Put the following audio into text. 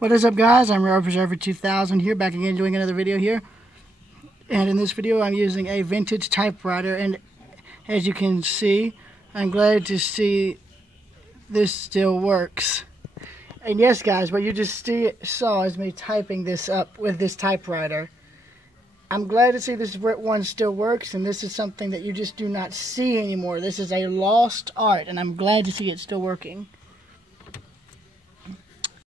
What is up, guys? I'm Rare Preserver 2000 here, back again doing another video here. And in this video I'm using a vintage typewriter, and as you can see, I'm glad to see this still works. And yes, guys, what you just saw is me typing this up with this typewriter. I'm glad to see this one still works, and this is something that you just do not see anymore. This is a lost art, and I'm glad to see it still working.